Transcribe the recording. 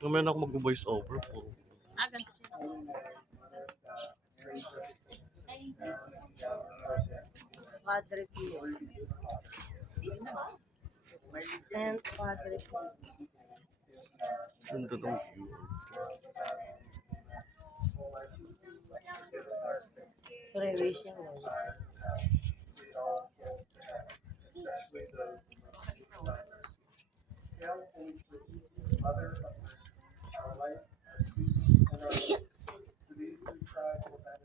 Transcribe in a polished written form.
Naman ako mag-voice over po. Ganito siya. Quadriplegic. Percent quadriplegic. Ganda ng view. Prevision.